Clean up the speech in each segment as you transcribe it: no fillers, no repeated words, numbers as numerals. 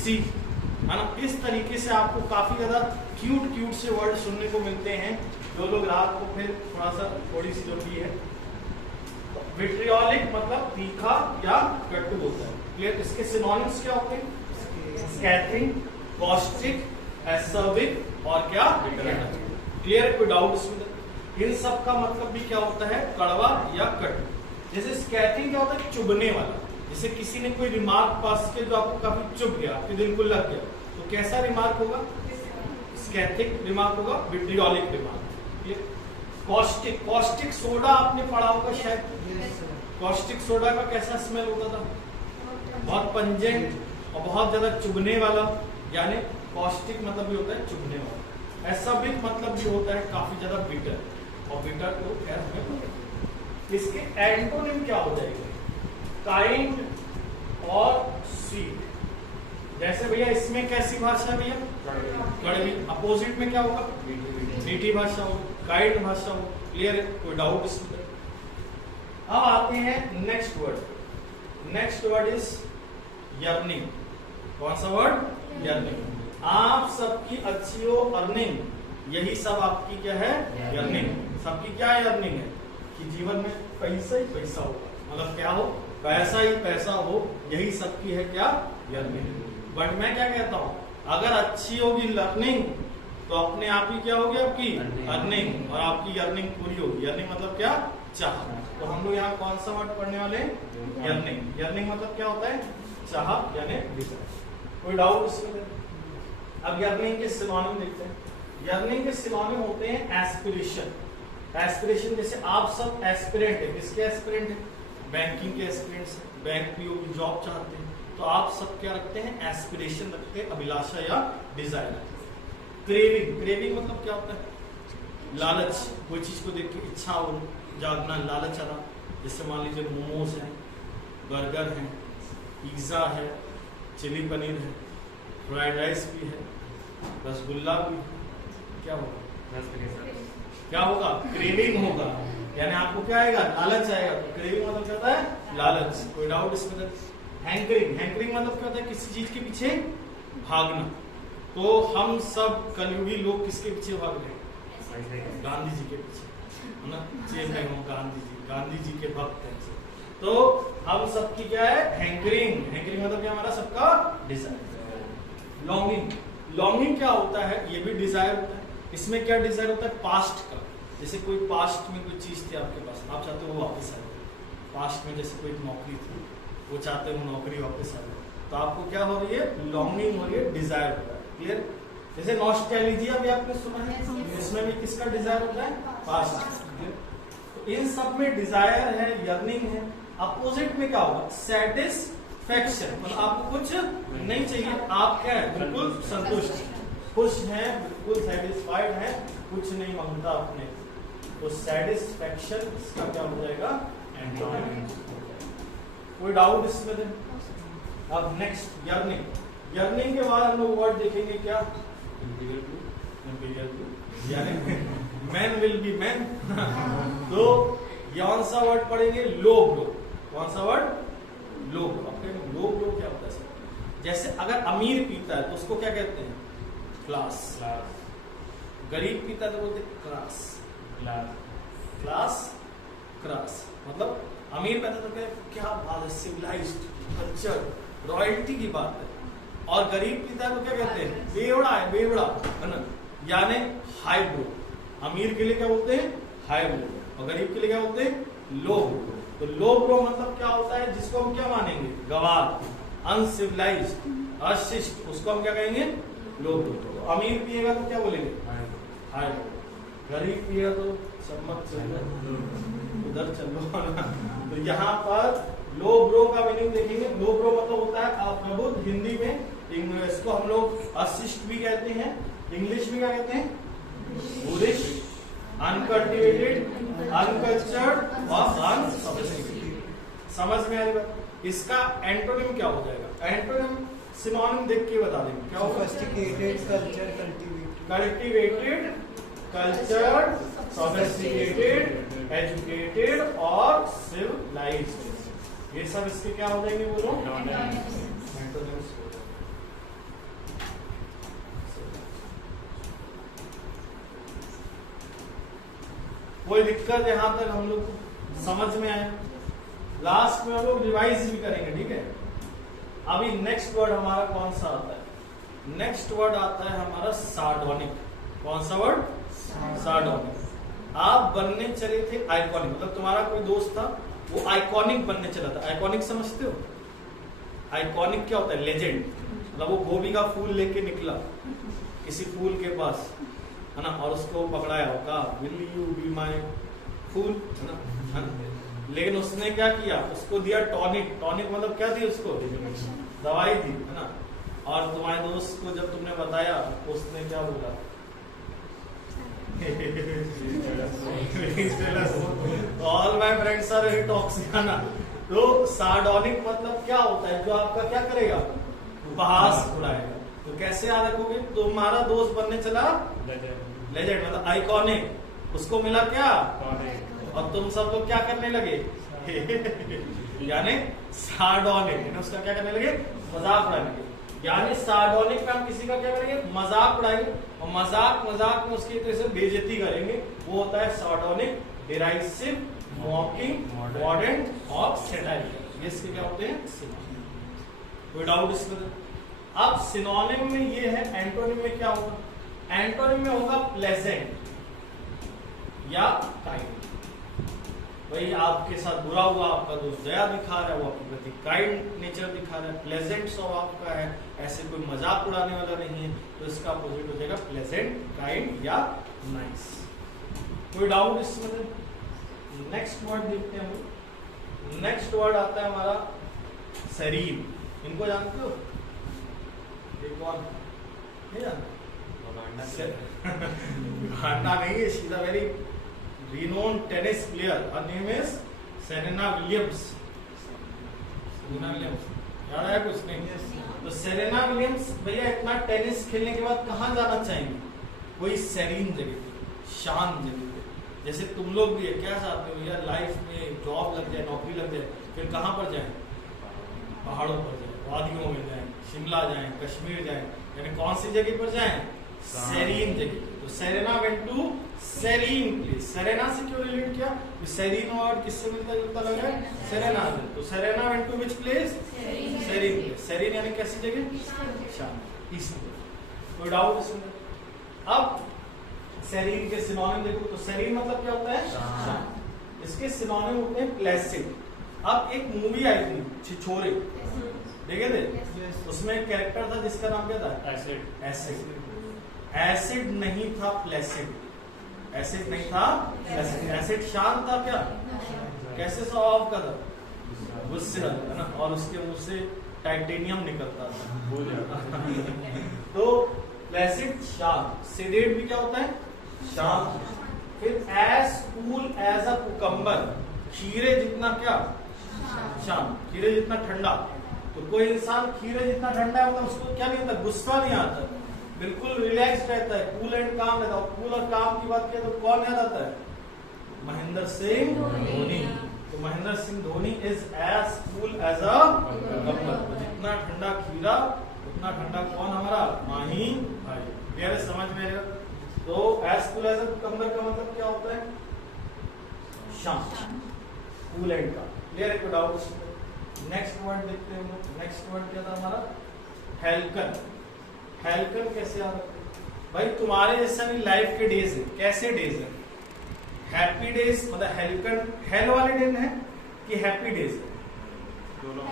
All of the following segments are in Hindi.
इसी, है ना। इस तरीके से आपको काफी ज्यादा क्यूट से वर्ड सुनने को मिलते हैं, जो लोग रात को फिर थोड़ी सी जो भी है। विट्रियोलिक मतलब तीखा या कटु होता है, क्लियर। इसके सिनोनिम्स क्या होते हैं? स्कैथरिंग, कॉस्टिक, एसर्बिक और क्या, क्लियर। कोई डाउट इसमें? इन सब का मतलब भी क्या होता है? कड़वा या कटु। जैसे स्कैथरिंग क्या होता है? चुभने वाला। जैसे किसी ने कोई रिमार्क पास किया जो आपको काफी चुभ गया, आपके दिल को लग गया, तो कैसा रिमार्क होगा? स्कैथिक रिमार्क होगा, vitriolic remark. Caustic, caustic soda आपने पढ़ा होगा शायद। कॉस्टिक सोडा का कैसा स्मेल होता था? बहुत पंजेंट और बहुत ज्यादा चुभने वाला, यानी कॉस्टिक मतलब भी होता है चुभने वाला। एसिडिक मतलब भी होता है काफी ज्यादा बिटर, और बिटर तो खैर हमें पता है। इसके एंटोनिम क्या हो जाएगा? काइंड और स्वीट। जैसे भैया इसमें कैसी भाषा है भैया? कड़वी। अपोजिट में क्या होगा? मीठी भाषा हो, काइंड भाषा हो, क्लियर है? कोई डाउट इसमें? अब आते हैं next word. Next word is yearning. कौन सा वर्ड? यर्निंग। आप सबकी अच्छी हो अर्निंग, यही सब आपकी क्या है? यर्निंग। सबकी क्या यर्निंग है? कि जीवन में पैसा ही पैसा हो, मतलब क्या हो? पैसा ही पैसा हो, यही सबकी है क्या? यर्निंग। बट मैं क्या कहता हूं, अगर अच्छी होगी लर्निंग तो अपने आप ही क्या होगी? आपकी अर्निंग, और आपकी अर्निंग पूरी होगी। अर्निंग मतलब क्या? चाह। तो हम लोग यहाँ कौन सा वर्ड पढ़ने वाले? यर्निंग। यर्निंग मतलब क्या होता है? चाह यानी डिजायर। कोई डाउट इसमें? अब यर्निंग के सिनोनिम देखते हैं। यर्निंग के सिनोनिम होते हैं एस्पिरेशन। एस्पिरेशन, जैसे आप सब एस्पिरेंट है। किसके एस्पिरेंट है? बैंकिंग के एस्पिरेंट्स, बैंक पीओ की जॉब चाहते हैं, तो आप सब क्या रखते हैं? एस्पिरेशन रखते हैं, अभिलाषा या डिजायर। क्रेविंग, क्रेविंग मतलब क्या होता है? लालच, कोई चीज को देख के इच्छा हो जागना, लालच आना। जैसे मान लीजिए मोमोज है, बर्गर है, पिज्जा है, चिली पनीर है, फ्राइड राइस भी है, रसगुल्ला भी है। क्या होगा? क्या होगा? क्रेविंग होगा, यानी आपको क्या आएगा? लालच आएगा। तो क्रेविंग मतलब क्या होता है? लालच। कोई डाउट इसमें? हैंकरिंग, हैंकरिंग मतलब क्या होता है? किसी चीज के पीछे भागना। तो हम सब कलयुगी लोग किसके पीछे भाग रहे हैं? गांधी जी के पीछे, है ना। जेल में हूँ गांधी जी, गांधी जी के भक्त हैं। तो हम सबकी क्या है? हैंकरिंग। हैंकरिंग मतलब क्या? हमारा सबका डिजायर। लॉन्गिंग, लॉन्गिंग क्या होता है? ये भी डिजायर होता है। इसमें क्या डिजायर होता है? पास्ट का। जैसे कोई पास्ट में कोई चीज थी आपके पास, आप चाहते हो वो वापस आए। पास्ट में जैसे कोई नौकरी थी, वो चाहते हो नौकरी वापस आ जाए, तो आपको क्या हो रही है? लॉन्गिंग हो रही है, डिजायर हो रहा है, क्लियर। जैसे नॉस्टैल्जिया भी आपने सुना है, इसमें भी किसका डिजायर होता है? पास्ट। तो इन सब में डिजायर है, यर्निंग है। अपोजिट में क्या होगा? सैटिस्फैक्शन, मतलब आपको कुछ नहीं चाहिए, आप क्या है? बिल्कुल संतुष्ट, खुश हैं, बिल्कुल सेटिस्फाइड हैं, कुछ नहीं मांगता अपने। तो सेटिस्फैक्शन इसका क्या हो जाएगा? एंटोनिम। कोई डाउट इसमें? अब नेक्स्ट यर्निंग। यर्निंग के बाद हम लोग वर्ड देखेंगे क्या? यानी मैन विल बी मैन। तो कौन सा वर्ड पढ़ेंगे? लो ब्लो। कौन सा वर्ड? लो ब्लो। अब लो ब्लो क्या होता है? जैसे अगर अमीर पीता है तो उसको क्या कहते हैं? क्लास। गरीब पीता है तो बोलते क्लास। Class, cross. मतलब अमीर पीता तो क्या बात है? सिविलाइज्ड, कल्चर, रॉयल्टी की बात है। और गरीब पीता है तो क्या कहते हैं? बेवड़ा है, बेवड़ा, है ना। यानी हाई ब्रो। अमीर के लिए क्या बोलते हैं? हाई ब्रो, और गरीब के लिए क्या बोलते हैं? लो ब्रो। तो लो ब्रो मतलब क्या होता है? जिसको हम क्या मानेंगे? गवार, अनसिविलाइज्ड, अशिष्ट, उसको हम क्या कहेंगे? लो ब्रो। तो अमीर पिएगा तो क्या बोलेंगे? High bro. गरीब पिएगा तो चम्मच चलो, उधर चलो ना। तो यहाँ पर लो ब्रो का मीनिंग देखेंगे। लो ब्रो मतलब होता है प्रबुद्ध, हिंदी में इसको हम लोग अशिष्ट भी कहते हैं, इंग्लिश में क्या कहते हैं? बुरिश, अनकल्टिवेटेड, अनकल्चर्ड और अनसोफिस्टिकेटेड। समझ में आ रही बात? इसका एंटोनिम क्या हो जाएगा? एंटोनिम सिनोनिम देख के बता देंगे क्या होगा? Sophisticated, culture, cultivated, cultured, sophisticated, educated और सिविलाइज्ड। ये सब इसके क्या हो जाएंगे? बोलो, एंटोनिम्स। कोई दिक्कत यहाँ तक हम लोग समझ में आया? लास्ट में हम लोग रिवाइज भी करेंगे, ठीक है। अभी नेक्स्ट वर्ड हमारा कौन सा आता है? नेक्स्ट वर्ड आता है हमारा सार्डोनिक। कौन सा वर्ड? सार्डोनिक। आप बनने चले थे आइकॉनिक, मतलब तुम्हारा कोई दोस्त था वो आइकॉनिक बनने चला था। आइकॉनिक समझते हो? आइकॉनिक क्या होता है? लेजेंड। मतलब वो गोभी का फूल लेके निकला किसी फूल के पास, है ना, और उसको पकड़ाया, कहा विल यू बी माय फूल, है ना। लेकिन उसने क्या किया? उसको दिया टॉनिक। टॉनिक मतलब क्या दी? उसको दवाई दी, है ना। और तुम्हारे दोस्त को जब तुमने बताया तो उसने क्या बोला? All my friends are toxic, है ना। तो सार्डोनिक मतलब क्या होता है? जो आपका क्या करेगा? उपहास उड़ाएगा। तो कैसे याद रखोगे? तुम्हारा दोस्त बनने चला लेजेंड, मतलब आइकॉनिक। उसको मिला क्या? और तुम सब लोग क्या करने लगे? यानी सार्डोनिक, उसका क्या करने लगे? मजाक उड़ाने लगे। यानी सार्डोनिक में हम किसी का क्या करेंगे? मजाक उड़ाएंगे, और मजाक में उसकी तरह से बेइज्जती करेंगे। वो होता है सार्डोनिक, डिराइसिव, मॉकिंग, मॉडर्न और सैटाइरिकल। ये इसके क्या होते हैं? कोई डाउट इसमें? अब सिनोनिम में ये है। एंटोनिम में क्या होगा? एंटोनिम में होगा प्लेजेंट या काइंड। वही आपके साथ बुरा हुआ, आपका दोस्त दया दिखा रहा है, वो आपके प्रति काइंड नेचर दिखा रहा है, प्लेजेंट स्वभाव आपका है, ऐसे कोई मजाक उड़ाने वाला नहीं है, तो इसका अपोजिट हो जाएगा प्लेजेंट, काइंड या नाइस। कोई डाउट इसमें? नेक्स्ट वर्ड देखते हैं हम। नेक्स्ट वर्ड आता है हमारा सेरीन। इनको जानते हो? ये कौन? नहीं जानते? घाटा नहीं है, she is a very renowned tennis player. Her name is Serena Williams. Serena Williams, याद आया कुछ? नहीं। तो सेरेना विलियम्स भैया इतना टेनिस खेलने के बाद कहाँ जाना चाहेंगे? कोई सेरीन जगह पे, शांत जगह पे। जैसे तुम लोग भी है, क्या चाहते हो भैया? लाइफ में जॉब लग जाए, नौकरी लग जाए, फिर कहाँ पर जाए? पहाड़ों पर जाए, वादियों में जाए, शिमला जाए, कश्मीर जाए, यानी कौन सी जगह पर जाए? सेरीन जगह। तो Serena went to serene place. Serena से क्यों रिलेट किया? सेरीन वर्ड किससे मिलता जुलता लग रहा है? सेरेना से। तो Serena went to which place? Serene place. Serene यानी कैसी जगह? शांत, पीसफुल। कोई डाउट इसमें? अब सेरीन के सिनोनिम देखो, तो सेरीन मतलब क्या होता है? शांत। इसके सिनोनिम होते हैं प्लेसिड। अब एक मूवी आई थी छिछोरे, देखे थे? उसमें एक कैरेक्टर था जिसका नाम क्या था? एसिड। एसिड। एसिड नहीं था, प्लेसिड। एसिड नहीं था, प्लेसिड। एसिड शांत था क्या? कैसे स्वभाव का था? गुस्से वाला, है ना। और उसके मुंह से टाइटेनियम निकलता था। तो प्लेसिड शांत। सेडेट भी क्या होता है? शांत। फिर as cool as a cucumber, खीरे जितना क्या? शांत। खीरे जितना ठंडा। तो कोई इंसान खीरे जितना ठंडा है, मतलब उसको क्या नहीं आता? गुस्सा नहीं आता, बिल्कुल रिलैक्स रहता है, कूल एंड काम रहता है। कूल और काम की बात किया तो कौन याद आता है? महेंद्र सिंह धोनी। तो Mahendra Singh Dhoni is as cool as a cucumber. जितना ठंडा खीरा उतना ठंडा कौन? हमारा माही भाई। क्लियर है? समझ में आएगा? तो as cool as a cucumber का मतलब क्या होता है? शांत, कूल एंड काम। क्लियर है? कोई डाउट? नेक्स्ट वर्ड देखते हैं हम लोग। नेक्स्ट वर्ड क्या था हमारा? हेल्कन। हेल्कन कैसे याद रखते? भाई तुम्हारे जैसा भी लाइफ के डेज है। कैसे डेज है? हैप्पी डेज, मतलब हेल्कन हेल वाले दिन है कि हैप्पी डेज है? दोनों।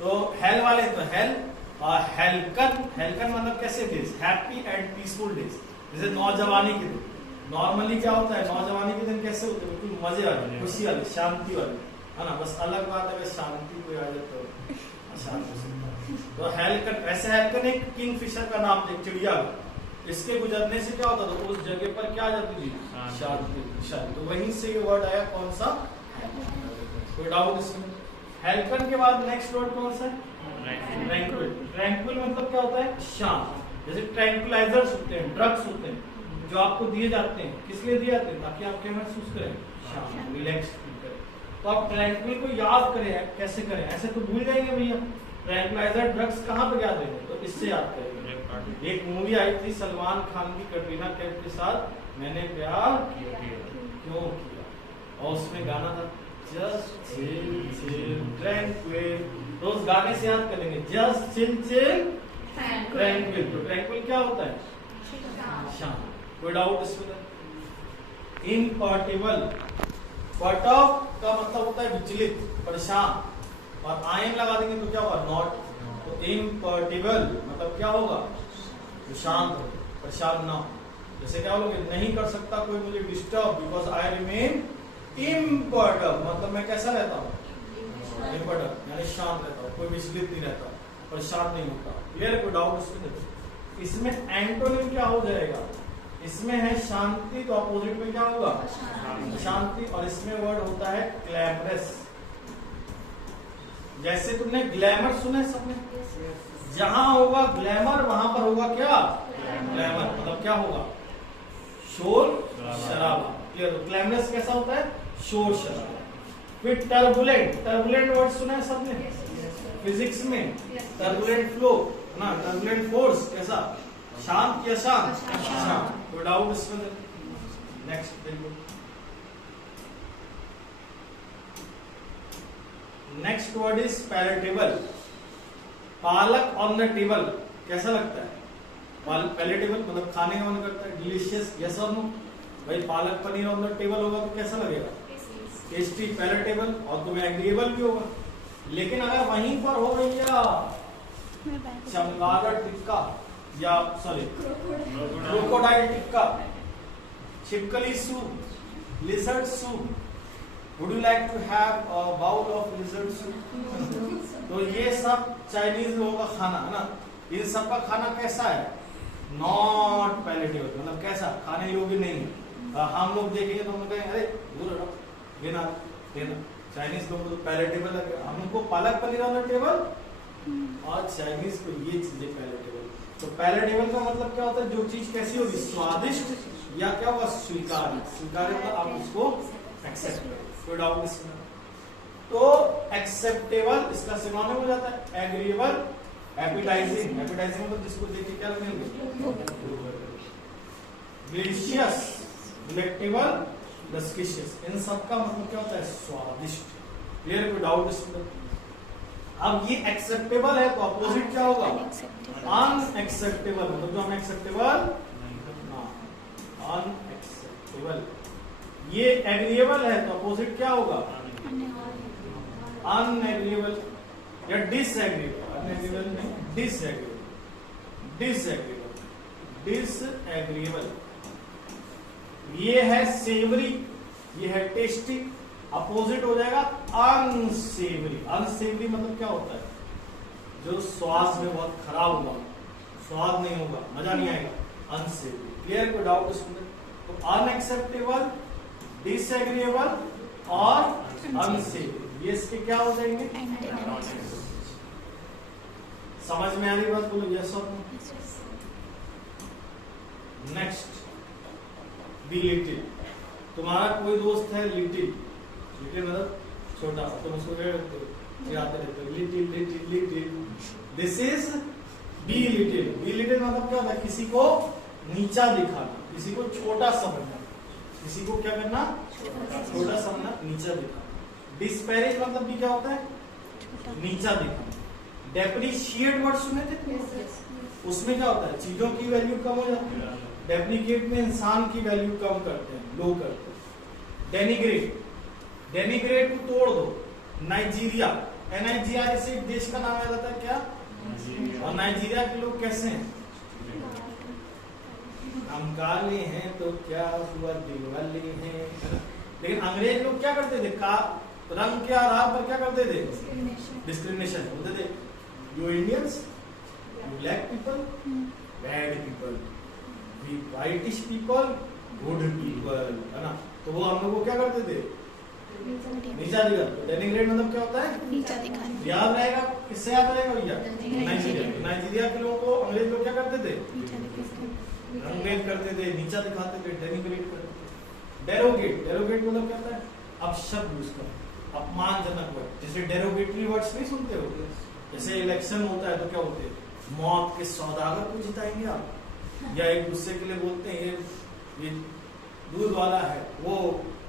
तो हेल वाले तो हेल, और हेल्कन, हेल्कन मतलब कैसे days? Happy and peaceful days. जैसे नौजवानी के दिन नॉर्मली क्या होता है? नौजवानी के दिन कैसे होते हैं? मजे वाले, खुशी वाले, शांति वाले, है ना। बस अलग बात है, अगर शांति को आ जाए तो शांति। तो हेल्कन, ऐसे हेल्कन एक किंग फिशर का नाम था, चिड़िया। इसके गुजरने से क्या होता था? तो उस जगह पर क्या आ जाती थी? शांति। तो वहीं से ये वर्ड आया, कौन सा? कोई डाउट इसमें? हेल्कन के बाद नेक्स्ट वर्ड कौन सा है? ट्रैंक्विल। ट्रैंक्विल मतलब क्या होता है? शांत। जैसे ट्रैंक्विलाइजर्स होते हैं, ड्रग्स होते हैं जो आपको दिए जाते हैं। किस लिए दिए जाते हैं? ताकि आप क्या महसूस करें? शांत, रिलैक्स फील करें। तो आप ट्रैंक्विल को याद करें, कैसे करें? ऐसे तो भूल जाएंगे भैया, ट्रैंक्विलाइजर ड्रग्स कहाँ पे याद रहेंगे? तो इससे याद करेंगे। एक मूवी आई थी सलमान खान की कटरीना कैफ के साथ, मैंने प्यार क्यों किया, और उसमें गाना था जस्ट चिल चिल ट्रैंक्विल, तो उस गाने से याद करेंगे जस्ट चिल चिल ट्रैंक्विल। तो ट्रैंक्विल क्या होता है? शांत। कोई डाउट इसमें? इम्पर्टिबल, पर्टर्ब का मतलब होता है विचलित, परेशान, और आयन लगा देंगे तो क्या होगा? नॉट। तो इम्पर्टिबल मतलब क्या होगा? तो शांत हो, परेशान ना हो। जैसे क्या बोलोगे? नहीं कर सकता कोई मुझे डिस्टर्ब बिकॉज आई रिमेन इम्पर्टर्ब, मतलब मैं कैसा रहता हूँ? इम्पर्टर्ब यानी शांत रहता हूँ, कोई विचलित नहीं रहता, परेशान नहीं होता। क्लियर? कोई डाउट इसमें? इसमें एंटोनिम क्या हो जाएगा? इसमें है शांति, तो अपोजिट में क्या होगा? शांति। और इसमें वर्ड होता है ग्लैमरस। जैसे तुमने ग्लैमर सुने सबने, जहां होगा ग्लैमर वहां पर होगा क्या? ग्लैमर मतलब क्या होगा? शोर शराबा। क्लियर? ग्लैमरस कैसा होता है? शोर शराबा। फिर टर्बुलेंट, टर्बुलेंट वर्ड सुना है सबने फिजिक्स में? टर्बुलेंट फ्लो ना, टर्बुलेंट फोर्स कैसा? शांत या शांत? शांत। कोई डाउट इसमें? नेक्स्ट देखो, नेक्स्ट वर्ड इज पैलेटेबल। पालक ऑन द टेबल कैसा लगता है? पैलेटेबल मतलब खाने का मन करता है, डिलीशियस, यस और नो? भाई palak paneer on the table होगा तो कैसा लगेगा? टेस्टी, पैलेटेबल, और तुम्हें एग्रीएबल भी होगा। लेकिन अगर वहीं पर हो भैया चमगादड़ टिक्का या सॉरी क्रोकोडाइल टिक्का, छिपकली soup, lizard soup, would you like to have a bowl of lizard soup? तो ये सब चाइनीज लोगों का खाना है ना, इन सब का खाना कैसा है? नॉट पैलेटेबल, मतलब कैसा? खाने योग्य नहीं है। हम लोग देखेंगे तो हम कहेंगे अरे लेना लेना, चाइनीज लोगों को तो पैलेटेबल लगे, हमको palak paneer on the table, और चाइनीज को ये चीजें पैलेटेबल। तो पैलेटेबल का मतलब क्या होता है? जो चीज कैसी होगी? स्वादिष्ट, या क्या होगा? स्वीकार्य। स्वीकार्य मतलब आप उसको एक्सेप्ट करो। कोई डाउट इसमें? तो एक्सेप्टेबल इसका सिनोनिम हो जाता है एग्रीएबल, एपिटाइजिंग। एपिटाइजिंग मतलब जिसको देख के क्या लगेंगे? Delicious, delectable, लस्किशियस। इन सब का मतलब क्या होता है? स्वादिष्ट। क्लियर? कोई डाउट इसमें? अब ये एक्सेप्टेबल है तो अपोजिट क्या होगा? अनएक्सेप्टेबल। मतलब जो हमें एक्सेप्टेबल, अनएक्सेप्टेबल। ये एग्रीएबल है तो अपोजिट क्या होगा? अनएग्रीएबल या डिसएग्रीएबल। अनएग्रीएबल नहीं, डिसएग्रीएबल। Disagreeable, disagreeable. ये है सेवरी, ये है टेस्टी, अपोजिट हो जाएगा अनसेवरी। अनसेवरी मतलब क्या होता है? जो स्वाद में बहुत खराब होगा, स्वाद नहीं होगा, मजा नहीं आएगा, अनसेवरी। क्लियर? कोई डाउट इसमें? तो अनएक्सेप्टेबल, डिसएग्रीएबल और अनसेवरी, ये इसके क्या हो जाएंगे? समझ में आ रही बात? बोलो यस और नो। Next, be little. तुम्हारा कोई दोस्त है लिटिल, लिटिल मतलब छोटा, तुम उसको चिढ़ाते रहते हो, little little little. This is be little. Be little मतलब क्या होता है? किसी को नीचा दिखाना, किसी को छोटा समझना, किसी को क्या करना? छोटा समझना, नीचा दिखाना। डिस्पैरेज मतलब भी क्या होता है? नीचा दिखाना। डेप्रिशिएट वर्ड सुने थे? उसमें क्या होता है? चीजों की वैल्यू कम हो जाती है। डेप्रिकेट में इंसान की वैल्यू कम करते हैं, लो करते हैं। डेनिग्रेट, डेनिग्रेट को तोड़ दो। नाइजीरिया, NIGERIA से एक देश का नाम आ जाता है क्या? और नाइजीरिया के लोग कैसे हैं? हम काले हैं तो क्या हुआ, दिलवाले हैं। लेकिन अंग्रेज लोग क्या करते थे? रंग के आधार पर क्या करते थे? डिस्क्रिमिनेशन बोलते थे। You Indians, you black people, bad people, we whitish people, good people, है ना? तो वो हम लोग को क्या करते थे? नीचा दिखा। डेनिग्रेट मतलब क्या होता है? नीचा दिखाना। याद रहेगा, किससे याद रहेगा भैया? नाइजीरिया। नाइजीरिया के लोगों को अंग्रेज लोग क्या करते थे? अंग्रेज करते थे, नीचा दिखाते थे, डेनिग्रेट करते थे। डेरोगेट, डेरोगेट मतलब क्या होता है? अपशब्द यूज करना, अपमानजनक वर्ड। जैसे डेरोगेटरी वर्ड्स नहीं सुनते हो, जैसे इलेक्शन होता है तो क्या होते हैं, मौत के सौदागर को जिताएंगे आप, या एक दूसरे के लिए बोलते हैं ये दूध वाला है, वो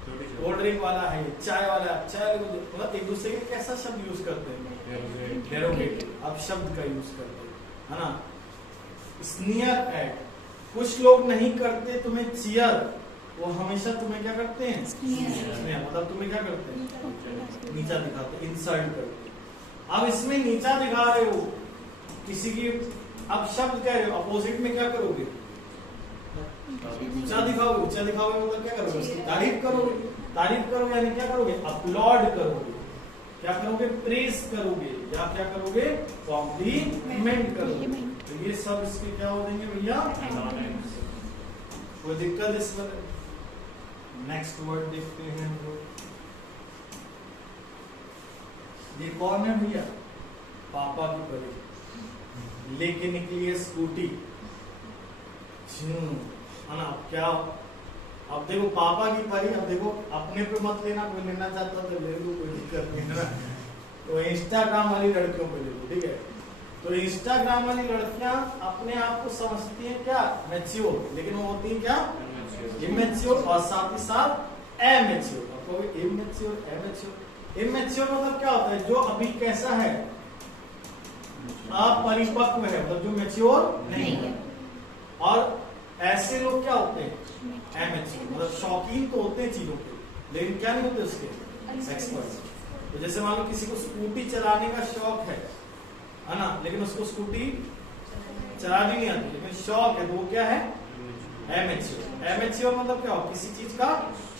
कोल्ड ड्रिंक वाला है, चाय वाला है, चाय, मतलब एक दूसरे के लिए कैसा शब्द यूज करते हैं, डेरोगेटिव आप शब्द का यूज करते हैं, है ना। स्नियर एट, कुछ लोग नहीं करते तुम्हें चियर, वो हमेशा तुम्हें क्या करते हैं, स्नियर, मतलब तुम्हें क्या करते हैं, नीचा दिखाते, इंसल्ट करते। अब इसमें नीचा दिखा रहे हो किसी की, अब शब्द कह रहे हो, अपोजिट में क्या करोगे, ऊंचा दिखाओगे, ऊंचा दिखाओगे मतलब क्या करोगे, उसकी तारीफ करोगे, तारीफ करोगे यानी क्या करोगे, अपलॉड करोगे, क्या करोगे, प्रेस करोगे, या क्या करोगे, कॉम्प्लीमेंट करोगे। तो ये सब इसके क्या हो जाएंगे भैया, कोई दिक्कत इसमें। नेक्स्ट वर्ड देखते हैं हम लोग, ये कौन है भैया, पापा की परी, लेके निकली है स्कूटी, है ना। क्या, अब देखो पापा की परी, अब देखो अपने पे मत लेना, कोई लेना चाहता तो ले लो, कोई दिक्कत नहीं है ना। तो इंस्टाग्राम वाली लड़कियों पे ले लो, ठीक है। तो इंस्टाग्राम वाली लड़कियां अपने आप को समझती हैं क्या, मैच्योर, लेकिन वो होती है क्या, इमेच्योर, और साथ ही साथ एमेच्योर। आपको इमेच्योर, एमेच्योर, इमेच्योर मतलब क्या होता है, जो अभी कैसा है, अपरिपक्व है, मतलब जो मैच्योर नहीं है। और ऐसे लोग क्या होते हैं, एमेच्योर, मतलब शौकीन तो होते हैं चीजों के, लेकिन क्या नहीं होते उसके एक्सपर्ट। तो जैसे मान लो किसी को स्कूटी चलाने का शौक है ना, लेकिन उसको स्कूटी चलानी नहीं आती, लेकिन शौक है, तो वो क्या है, एमेच्योर। एमेच्योर मतलब क्या हो, किसी चीज का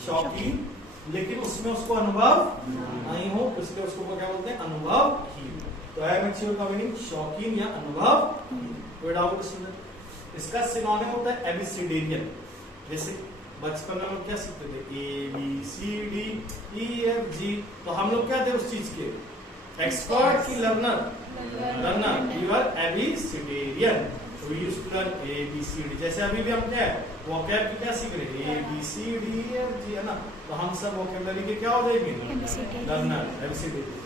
शौकीन, लेकिन उसमें उसको अनुभव नहीं हो, इसलिए उसको क्या बोलते हैं, अनुभवहीन। तो एमेच्योर का मीनिंग शौकीन या अनुभव। कोई डाउट इसमें? इसका सिनोनिम होता है एबिसिडेरियन। जैसे बचपन में लोग क्या सीखते थे, A B C D E F G, तो हम लोग क्या थे उस चीज के, एक्सपर्ट की लर्नर, यू आर एबिसिडेरियन। तो we used to learn A B C D. जैसे अभी भी हम क्या है, वोकैब की क्या सीख रहे हैं, A B C D E F G, है ना। तो हम सब वोकैबुलरी के क्या हो जाएंगे, लर्नर, एबिसिडेरियन।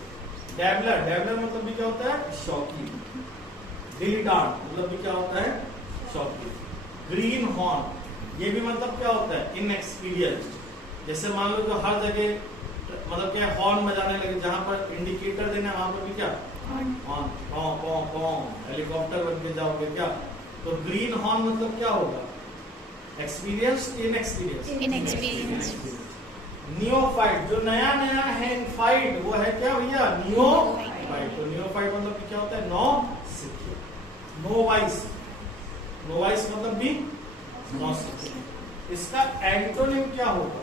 डेवलर, डेवलर मतलब भी क्या होता है, शौकीन। डिलीडांट मतलब भी क्या होता है, शौकीन। ग्रीन हॉर्न, ये भी मतलब क्या होता है, इनएक्सपीरियंस्ड। जैसे मान लो जो हर जगह मतलब क्या हॉर्न बजाने लगे, जहां पर इंडिकेटर देना वहां पर भी क्या हॉर्न, पॉं पॉं पॉं, हेलीकॉप्टर बन के जाओगे क्या। तो ग्रीन हॉर्न मतलब क्या होगा, एक्सपीरियंस, इनएक्सपीरियंस। नियोफाइट, जो नया नया है इन फाइट, वो है क्या भैया, नियोफाइट। तो नियोफाइट मतलब क्या होता है, नो सिक्योर। नोवाइस, नोवाइस मतलब भी नो सिक्योर। इसका एंटोनिम क्या होगा,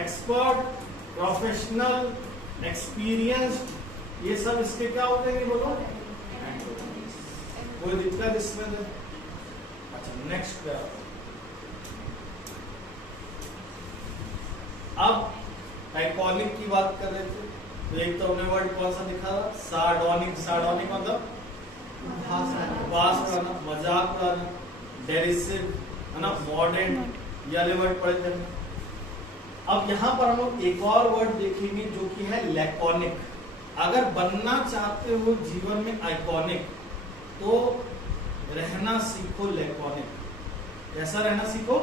एक्सपर्ट, प्रोफेशनल, एक्सपीरियंस्ड, ये सब इसके क्या होते हैं बोलो, एंटोनिम। कोई दिक्कत इसमें? अच्छा नेक्स्ट क्या, अब आइकॉनिक की बात कर रहे थे, तो एक तो हमने वर्ड कौन सा दिखा, सार्डोनिक। सार्डोनिक मतलब बात उड़ाना, मजाक उड़ाना, डेरिसिव, है ना, मॉडर्न, ये वाले वर्ड पढ़े थे। अब यहाँ पर हम लोग एक और वर्ड देखेंगे जो कि है लैकोनिक। अगर बनना चाहते हो जीवन में आइकॉनिक, तो रहना सीखो लैकोनिक। कैसा रहना सीखो,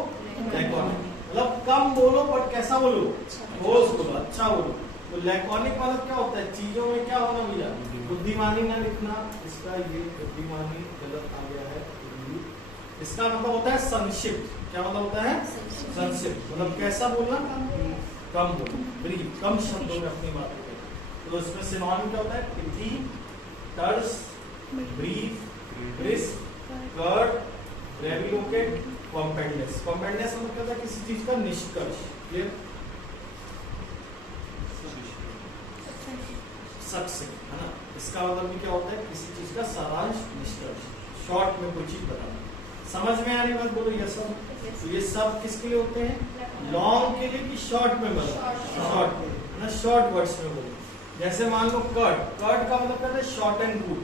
लैकोनिक। मतलब कम बोलो बट कैसा बोलो, ठोस बोलो, अच्छा बोलो। तो लैकोनिक मतलब क्या होता है, चीजों में क्या होना भैया, बुद्धिमानी ना लिखना। इसका ये बुद्धिमानी गलत आ गया है, इसका मतलब होता है संक्षिप्त। क्या मतलब होता है, संक्षिप्त। मतलब कैसा बोलना, कम बोलना, ब्रीफ, कम शब्दों में अपनी बातें कहना। तो इसमें सिनोनिम क्या होता है, पिटी, टर्स, ब्रीफ, ब्रिस्क, कर्ट, ग्रेविलोकेट, कॉम्पेंडेंस। कॉम्पेंडेंस मतलब क्या होता है, किसी चीज का निष्कर्ष, क्लियर, सक्सेस, है ना। इसका मतलब भी क्या होता है, किसी चीज का सारांश, निष्कर्ष, शॉर्ट में कोई चीज बताना। समझ में आ रही बात, बोलो ये सब। तो ये सब किसके लिए होते हैं, लॉन्ग के लिए कि शॉर्ट में बोलो, शॉर्ट में, है ना, शॉर्ट वर्ड्स में बोलो। जैसे मान लो कर्ट, कर्ट का मतलब क्या है, शॉर्ट एंड गुड।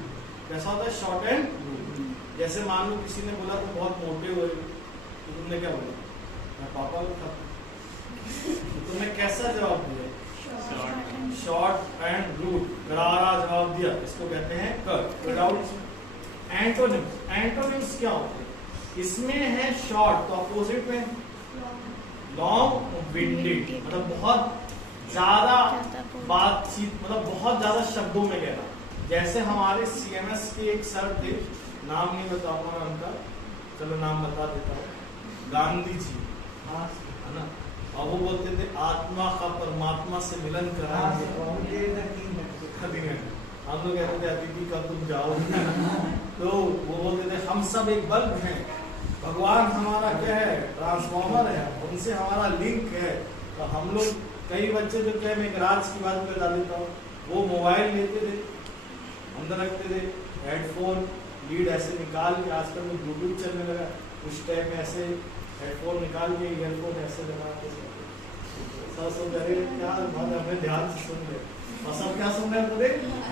कैसा होता है, शॉर्ट एंड गुड। जैसे मान लो किसी ने बोला तुम बहुत मोटे हो, तो तुमने क्या बोला, मैं पापा को खाता। तो तुमने कैसा जवाब दिया, शॉर्ट एंड रूट, गरारा जवाब दिया, इसको कहते हैं कट। विदाउट एंटोनिम्स, एंटोनिम्स क्या होते हैं? इसमें है शॉर्ट, तो अपोजिट में लॉन्ग, विंडेड, मतलब बहुत ज्यादा बातचीत, मतलब बहुत ज्यादा शब्दों में कहना। जैसे हमारे सीएमएस के एक सर थे, नाम नहीं बताऊंगा मैं उनका, चलो नाम बता देता हूँ, गांधी जी, है ना। और वो बोलते थे आत्मा का परमात्मा से मिलन कराएंगे। हम लोग कहते थे अतिथि कब तुम जाओ। तो वो बोलते थे हम सब एक बल्ब हैं, भगवान हमारा क्या है, ट्रांसफॉर्मर है, उनसे हमारा लिंक है। तो हम लोग, कई बच्चे जो क्या, मैं एक राज की बात बता देता हूँ, वो मोबाइल लेते थे, अंदर रखते थे, हेडफोन लीड ऐसे निकाल के, आजकल में ब्लूटूथ चलने लगा, उस टाइम में ऐसे हेडफोन निकाल के ईयरफोन ऐसे लगाते सब करे क्या बात, हमें ध्यान से सुन रहे, और सब क्या सुन रहे थे,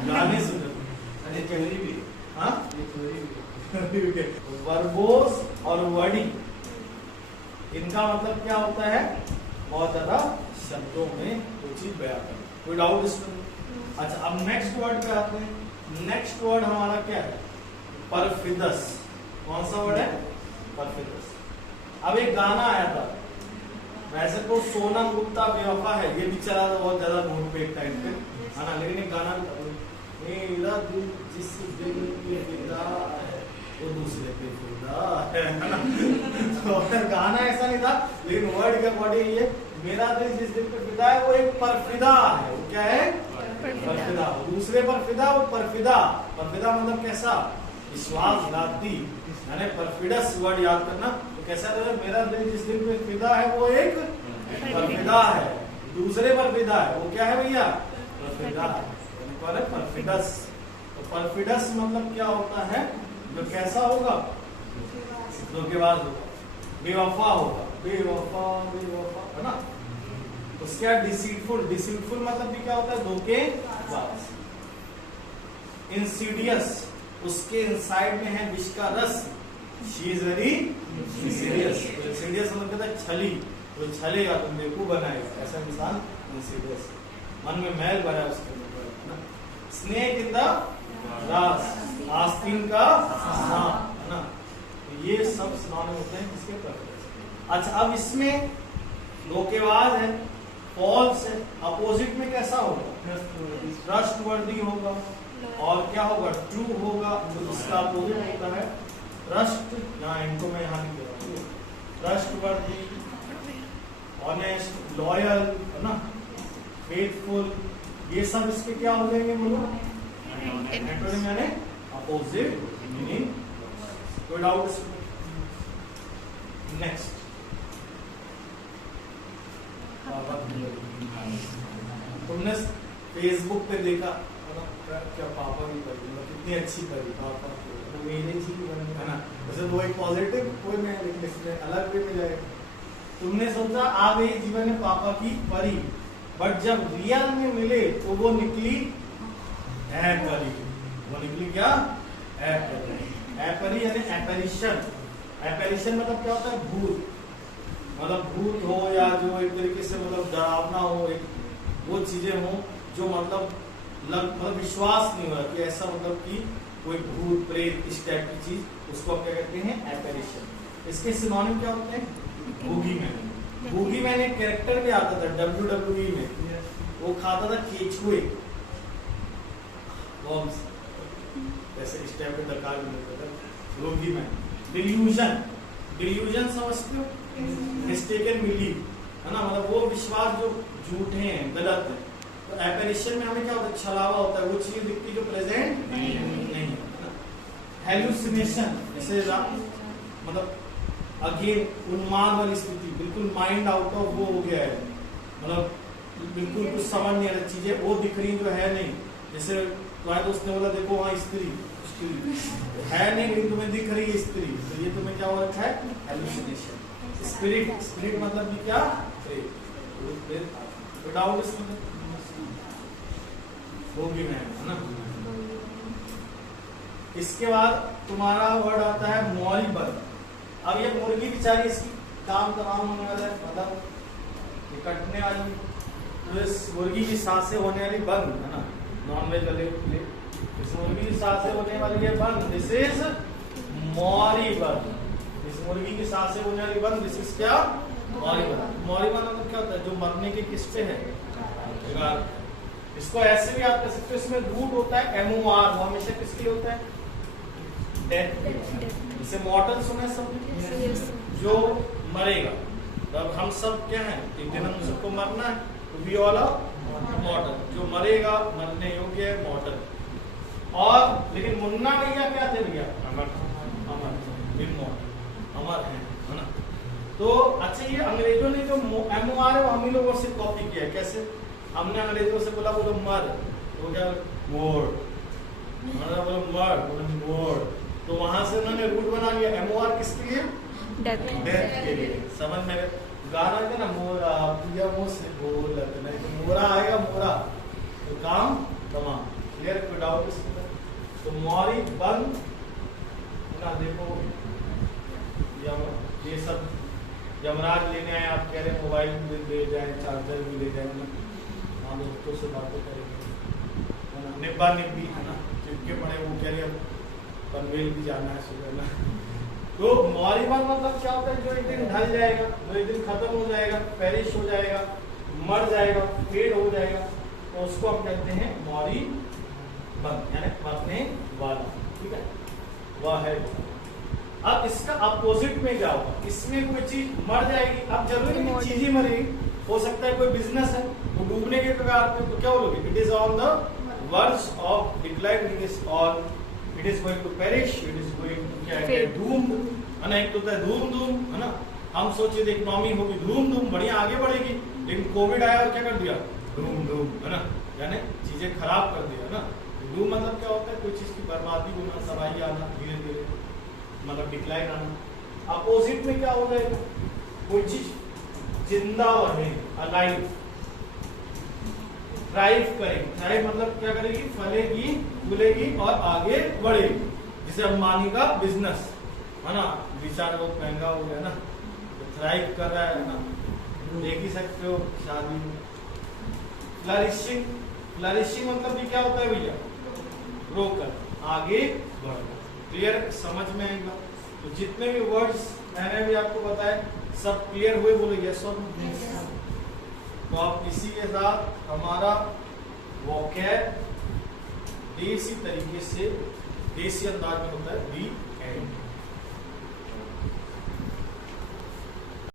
गाने सुन रहे। अरे चोरी भी, हाँ वर्बोस और वर्डी, इनका मतलब क्या होता है, बहुत ज्यादा शब्दों में कोई चीज बयां करना। कोई डाउट इसमें? अच्छा, अब नेक्स्ट वर्ड पे आते हैं। नेक्स्ट वर्ड हमारा क्या है, परफिदस। कौन सा वर्ड है, परफिदस। अब एक गाना आया था, वैसे तो सोनम गुप्ता बेवफा है, ये भी चला था बहुत ज्यादा नोट पे एक टाइम पे, है ना, लेकिन एक गाना भी था, मेरा दिल जिस दिल पे फिदा है वो दूसरे पे फिदा है। तो गाना ऐसा नहीं था, लेकिन वर्ड के अकॉर्डिंग ये, मेरा दिल जिस दिल पे फिदा है वो एक परफिदा है। वो क्या है, परफिदा। दूसरे पर फिदा, वो परफिदा। परफिदा मतलब कैसा, विश्वासघाती, यानी परफिडस वर्ड याद करना। तो कैसा है, मेरा दिल जिस दिल पे फिदा है वो एक परफिदा है, दूसरे पर फिदा है, वो क्या है भैया, परफिदा। कौन है, परफिडस। तो परफिडस मतलब क्या होता है, जो कैसा होगा, धोखेबाज होगा, बेवफा होगा, बेवफा बेवफा, है ना। उसके बाद डिसीटफुल, डिसीटफुल मतलब भी क्या होता है, धोखेबाज। इंसीडियस, उसके इनसाइड में है विष का रस, she is very Insidious. Insidious मतलब कहता है छली, तो छलेगा तुम बेवकूफ बनाएगा, ऐसा इंसान इंसीडियस, मन में मैल भरा है उसके ऊपर। स्नेक इन द ग्रास, आस्तीन का सांप, है ना। तो ये सब सिनोनिम होते हैं किसके, परफिडस। अच्छा, अब इसमें धोखेबाज है, फॉल्स है, अपोजिट में कैसा होगा, ट्रस्टवर्दी होगा, और क्या होगा, ट्रू होगा। तो इसका अपोजिट होता है ट्रस्ट, यहाँ इनको मैं यहाँ नहीं कह रहा हूँ, ट्रस्टवर्दी, ऑनेस्ट, लॉयल, है ना, फेथफुल, ये सब इसके क्या हो जाएंगे, बोलो, एंटोनिम यानी अपोजिट मीनिंग। कोई डाउट इसमें? नेक्स्ट, तुमने फेसबुक पे देखा क्या, पापा की परी, कितनी अच्छी परी, पापा तो मेरे जी की बनी, है ना। वैसे वो एक पॉजिटिव कोई में, लेकिन इसमें अलग वे में जाएगा। तुमने सोचा आ गई जीवन में पापा की परी, बट जब रियल में मिले तो वो निकली है परी। वो निकली क्या, है परी। है परी यानी एपेरिशन। एपेरिशन मतलब क्या होता है, भूत, मतलब भूत हो या जो एक तरीके से मतलब डरावना हो, एक वो चीजें हो जो मतलब विश्वास नहीं हो रहा कि ऐसा, मतलब कि कोई भूत प्रेत इस टाइप की चीज, उसको क्या कहते हैं, एपेरिशन। इसके सिनोनिम क्या होते हैं, बूगीमैन। बूगीमैन एक कैरेक्टर भी आता था WWE में, वो खाता था केचुए, वर्म्स, ऐसे इस टाइप के प्रकार में मिलता था बूगीमैन। डिल्यूजन, डिल्यूजन समझते हो, मिस्टेकन बिलीफ, है ना, मतलब वो विश्वास जो झूठे हैं, गलत है। तो एपेरिशन में हमें क्या होता है, छलावा होता है, वो चीज दिखती जो प्रेजेंट नहीं है। हेलुसिनेशन, जैसे मतलब अगेन उन्माद वाली स्थिति, बिल्कुल माइंड आउट ऑफ वो हो गया है, मतलब बिल्कुल कुछ समझ नहीं आ रही, चीजें वो दिख रही जो है नहीं। जैसे तुम्हारे दोस्त ने बोला देखो वहाँ स्त्री है नहीं, लेकिन तुम्हें दिख रही है स्त्री, तो ये तुम्हें क्या हो रखा है, हेलुसिनेशन। स्पिरिट, स्पिरिट मतलब भी क्या, डाउट इसमें होगी मैं, है ना। इसके बाद तुम्हारा वर्ड आता है मॉरिबल। अब ये मुर्गी बेचारी, इसकी काम तमाम होने वाला है, मतलब ये कटने वाली, तो इस मुर्गी की सांसें होने वाली बंद है ना, नॉनवेज वाले के लिए इस मुर्गी की सांसें होने वाली है बंद, दिस इज मॉरिबंद। इस मुर्गी की सांसें होने वाली बंद, दिस इज क्या, मॉरिबंद। मॉरिबंद मतलब क्या होता है, जो मरने के किस पे है, इसको ऐसे भी याद कर सकते हो, इसमें रूट होता है MOR, वो हमेशा किसके लिए होता है, डेथ। इसे मॉर्टल सुना है सब, जो मरेगा। तब हम सब क्या है, एक दिन हम सबको मरना है, तो वी ऑल आर मॉर्टल, जो मरेगा, मरने योग्य है, मॉर्टल। और लेकिन मुन्ना भैया क्या थे भैया, अमर, इमॉर्टल, अमर है ना। तो अच्छा, ये अंग्रेजों ने जो MOR है वो हम ही लोगों से कॉपी किया है। कैसे, हमने अंग्रेजों से बोला बोलो मर, तो क्या मोर, बोलो मर, बोलो मोर, तो वहां से उन्होंने रूट बना लिया। MOR किसके लिए, डेथ के लिए। समझ में गाना है ना, मोरा पिया मुझसे बोलत नहीं, तो मोरा आएगा, मोरा तो काम तमाम। क्लियर, कोई डाउट इसमें? तो मॉरिबंद ना, देखो ये सब यमराज लेने आए, आप कह रहे मोबाइल भी ले जाए, चार्जर भी ले जाए ना, हाँ दोस्तों से बातें करेंगे, निब्बा निब्बी है ना, चिपके पड़े, वो कह रहे पनवेल भी जाना है सुबह ना। तो मॉरिबंद मतलब क्या होता है, जो एक दिन ढल जाएगा, जो एक दिन खत्म हो जाएगा, पेरिश हो जाएगा, मर जाएगा, फेड हो जाएगा, तो उसको हम कहते हैं मॉरिबंद, यानी मरने वाला। ठीक है, वह है। अब इसका अपोजिट में क्या होगा, इसमें कोई चीज मर जाएगी, अब जरूरी नहीं चीज ही मरेगी, हो सकता है कोई बिजनेस है वो डूबने के कगार पे, तो क्या बोलोगे, it is on the verge of decline, it is on, it is going to perish, it is going to क्या है, डूम्ड है ना। एक तो होता है धूम धूम है ना, हम सोचे थे इकोनॉमी होगी धूम धूम बढ़िया आगे बढ़ेगी, लेकिन कोविड आया और क्या कर दिया, धूम धूम है ना, यानी चीजें खराब कर दिया है ना। धूम मतलब क्या होता है, कोई चीज की बर्बादी होना, तबाही आना, धीरे धीरे मतलब डिक्लाइन आना। अपोजिट में क्या हो जाएगा, कोई चीज जिंदा रहे, अलाइव, थ्राइव करेगी। थ्राइव मतलब क्या करेगी, फलेगी, फूलेगी और आगे बढ़ेगी। जैसे अंबानी का बिजनेस है ना, विचार बहुत महंगा हो गया ना, तो थ्राइव कर रहा है ना, देख ही सकते हो शादी में। फ्लरिशिंग, फ्लरिशिंग मतलब भी क्या होता है भैया, ग्रो कर, आगे बढ़ना। क्लियर, समझ में आएगा? तो जितने भी वर्ड्स मैंने भी आपको बताए सब क्लियर हुए, बोलो यस और नो। तो आप इसी के साथ हमारा वोकैब देसी तरीके से, देसी अंदाज में होता है दी एंड।